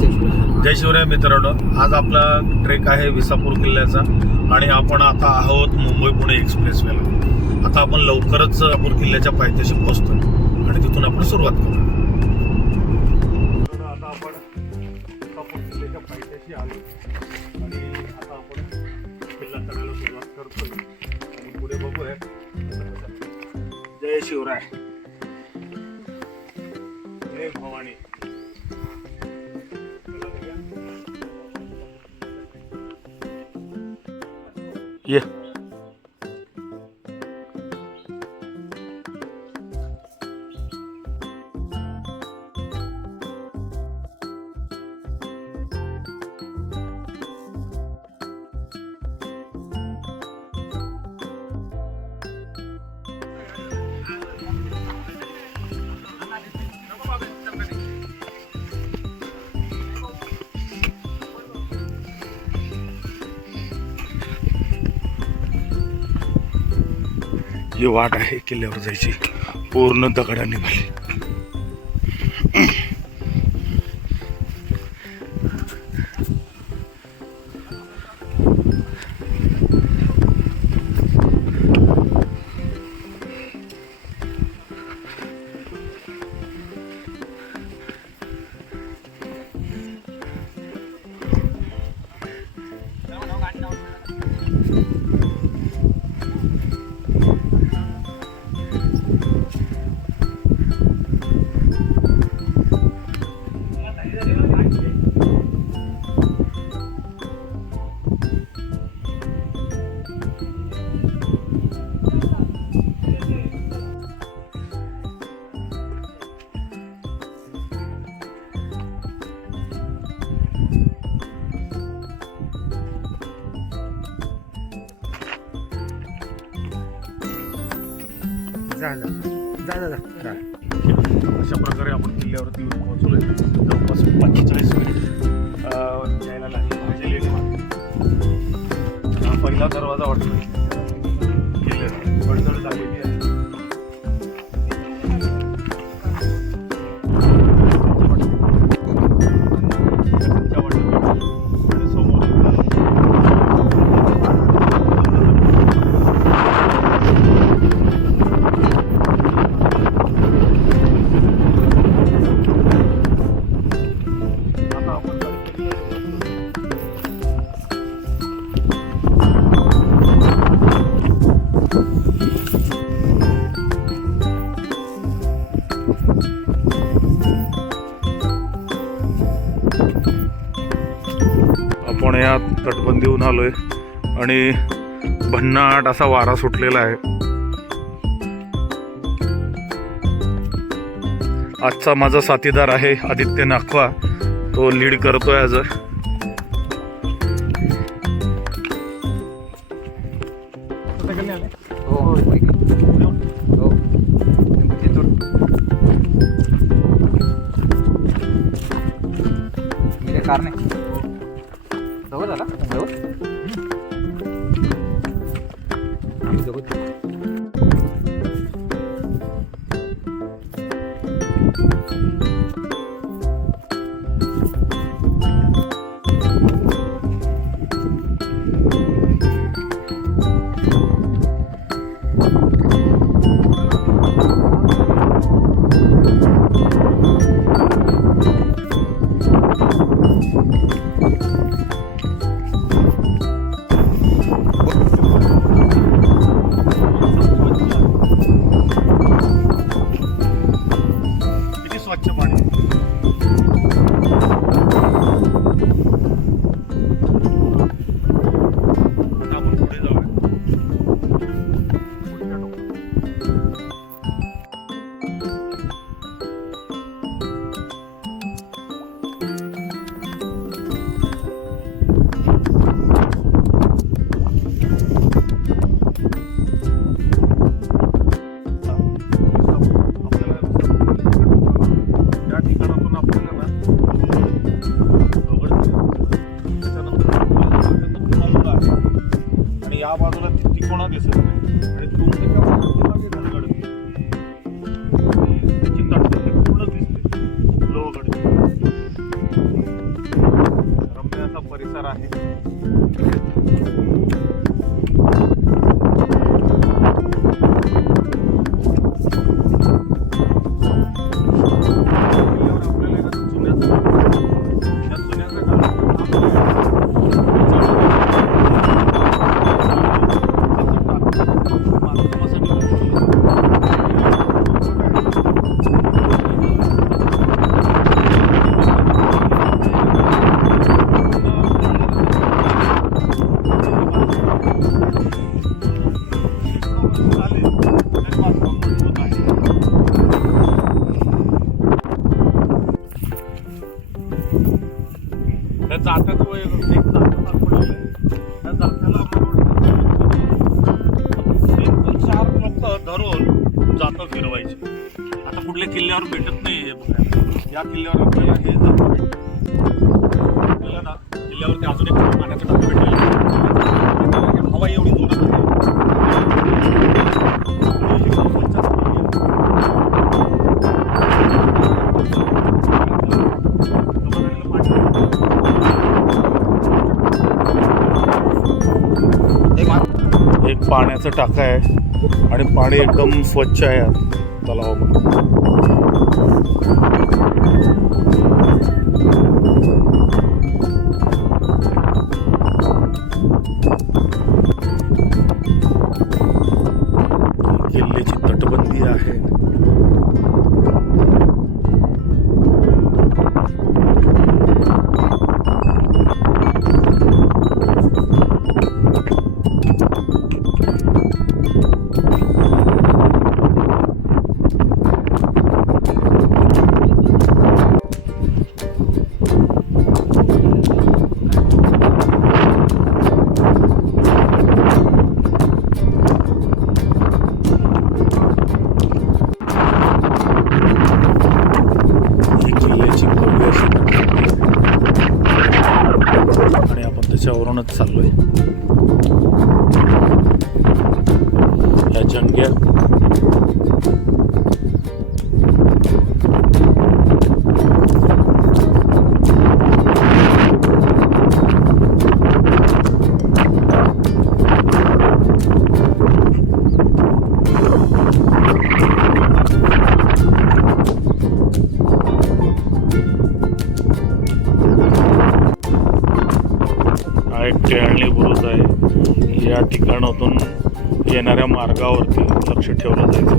जय शिवराय मित्रांनो, आज आपला ट्रेक आहे विसापूर किल्ल्याचा आणि आपण आता आहोत मुंबई पुणे एक्सप्रेसवेला. आता आपण लवकरच विसापूर किल्ल्याच्या पायथ्याशी पोहोचतो आणि तिथून आपण सुरुवात करू. आता आपण विसापूर किल्ल्याच्या पायथ्याशी आलो आणि आता आपण किल्ला चढायला सुरुवात करतोय आणि पुढे बघूया. जय शिवराय, जय भवानी. ये ही वाट आहे किल्ल्यावर जायची, पूर्ण दगडांनी भरली. अशा प्रकारे आपण किल्ल्यावरती पोहोचलोय. जवळपास 45 मिनिट यायला लागले. हा पहिला दरवाजा वाटतोय किल्ल्याला, पडझड झालेली आहे. आपण या तटबंदीहून आलोय आणि भन्नाट असा वारा सुटलेला आहे. आजचा माझा साथीदार आहे आदित्य नाखवा, तो लीड करतोय आज. कारणे जवळ झाला जवळ आम्ही जवळ. या बाजूला तिकोणा दिसत नाही आणि तुमच्या बाजूला धनगड त्याची तटबंदी पूर्ण दिसते लोहगड. विस्तार आहे. जात्यात एक जात्याला पडलेलं आहे. त्या जात्याला 3-4 लोक धरून जातं फिरवायचे. आता कुठल्या किल्ल्यावर भेटत नाही. या किल्ल्यावर आपल्याला हे जातं भेटतं. आपल्याला ना किल्ल्यावरती अजून एक पाण्याचं टाकं भेटलेलं आहे. हवा एवढी जोरात आहे. एक पाण्याचं टाका आहे आणि पाणी एकदम स्वच्छ आहे तलावामध्ये. किल्ल्याची तटबंदी आहे. आणि आपण त्याच्यावरूनच चाललोय. या जंग्या एक टेहळणी बुरुज आहे. या ठिकाणातून येणाऱ्या मार्गावरती लक्ष ठेवलं जायचं.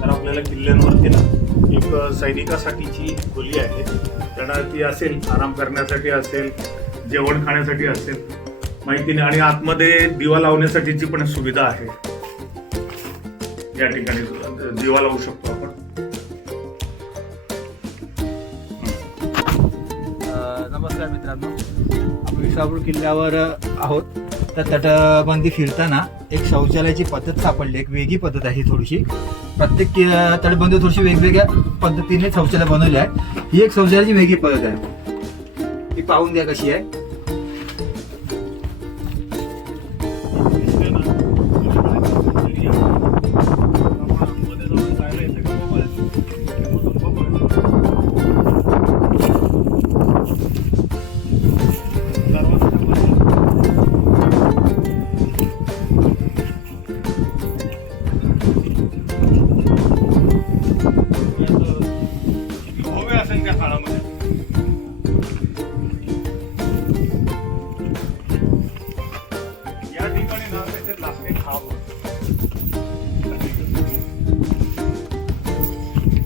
तर आपल्याला किल्ल्यांवरती ना एक सैनिकासाठीची खोली आहे. त्यांना ती असेल आराम करण्यासाठी असेल, जेवण खाण्यासाठी असेल, माहिती नाही. आणि आतमध्ये दिवा लावण्यासाठीची पण सुविधा आहे. या ठिकाणी दिवा लावू शकतो आपण. नमस्कार मित्रांनो, आपण विसापूर किल्ल्यावर आहोत. तर तटबंदी फिरताना एक शौचालयाची पद्धत सापडली. एक वेगळी पद्धत आहे थोडीशी. प्रत्येक तटबंदी थोडीशी वेगवेगळ्या पद्धतीने शौचालय बनवले आहे. ही एक शौचालयाची वेगळी पद्धत आहे. ती पाहून द्या कशी आहे.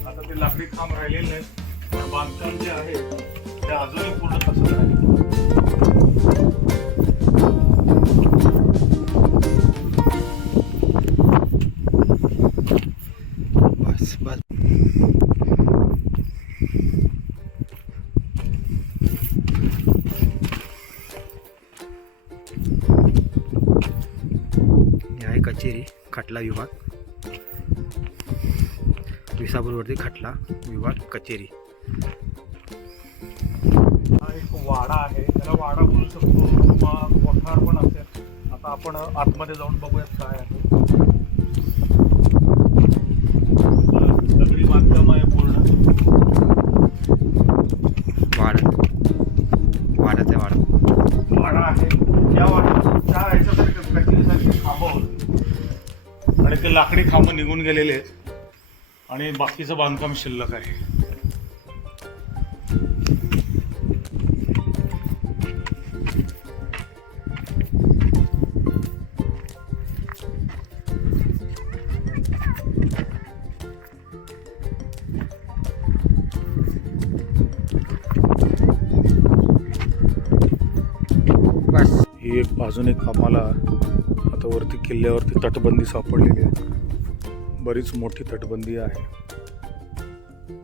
आता ते लाकडी खांब राहिलेले नाहीत, पण बांधकाम जे आहे ते अजूनही पूर्ण तसंच आहे. बस बस. आहे कचेरी, खटला विभाग. विसापूरवरती खटला विभाग कचेरी. हा एक वाडा आहे, त्याला वाडा बोलू शकतो किंवा कोठार पण असेल. आता आपण आतमध्ये जाऊन बघूयात काय आहे. दगडी बांधकाम आहे पूर्ण. वाडा आहे. या वाड्याच्या ह्याच्यासाठी कचेरीसाठी खांबं होती आणि ते लाकडी खांबं निघून गेलेले आहेत आणि बाकीचं बांधकाम शिल्लक आहे. ही एक बाजूने आम्हाला आता वरती किल्ल्यावरती तटबंदी सापडलेली आहे. बरीच मोठी तटबंदी आहे.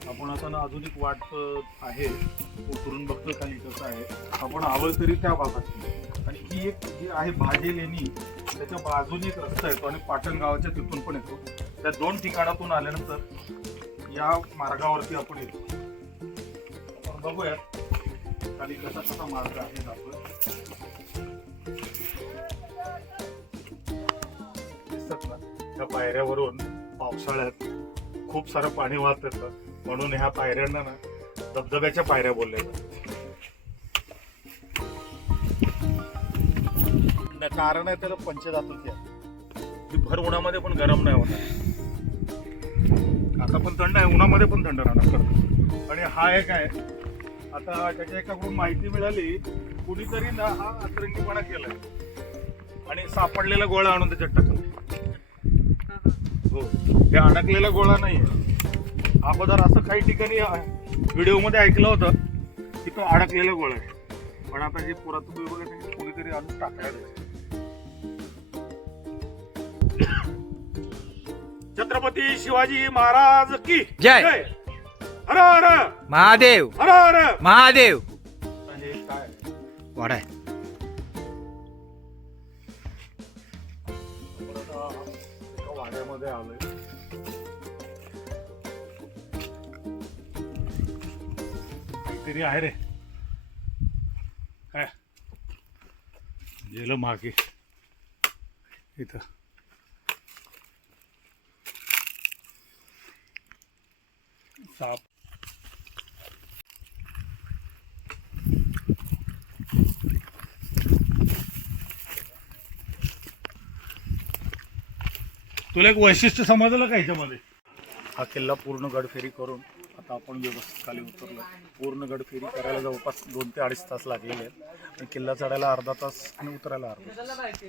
आपण आता ना अजून एक वाट आहे, उतरून बघतो खाली कसं आहे. आपण आलो तरी त्या भागात आणि ही एक जी आहे भाजे लेणी, त्याच्या बाजूने एक रस्ता येतो आणि पाटण गावाच्या तिथून पण येतो. त्या दोन ठिकाणातून आल्यानंतर या मार्गावरती आपण येतो. आपण बघूयात खाली कसा कसा मार्ग आहे आपण. त्या पायऱ्यावरून पावसाळ्यात खूप सारं पाणी वाहत येतं, म्हणून ह्या पायऱ्यांना ना धबधब्याच्या पायऱ्या बोलल्या जातात. कारण आहे त्याला पंचधातूची आहे. ती भर उन्हामध्ये पण गरम नाही होणार. आता पण थंड आहे, उन्हामध्ये पण थंड राहणार करतो. आणि हा एक आहे, आता त्याच्या एकाकडून माहिती मिळाली, कुणीतरी ना हा अतरंगीपणा केलाय आणि सापडलेला गोळा आणून त्याच्यात टाकला. हो, हे अडकलेला गोळा नाहीये. अगोदर असं काही ठिकाणी व्हिडिओमध्ये ऐकलं होतं की तो अडकलेला गोळा आहे, पण आता जे पुरातत्व विभागाने कोणीतरी आणून टाकलेलं. छत्रपती शिवाजी महाराज की जय. हर हर महादेव, हर हर महादेव. हे काय वाडा आहे. एका वाड्यामध्ये आलोय. काहीतरी आहे रे. काय गेलं मागे इथं. साप. तुला एक वैशिष्ट्य समजलं का ह्याच्यामध्ये? हा किल्ला पूर्ण गडफेरी करून आता आपण व्यवस्थित खाली उतरलो. पूर्ण गडफेरी करायला जवळपास 2 ते 2.5 तास लागलेले आहेत आणि किल्ला चढायला अर्धा तास आणि उतरायला अर्धा तास.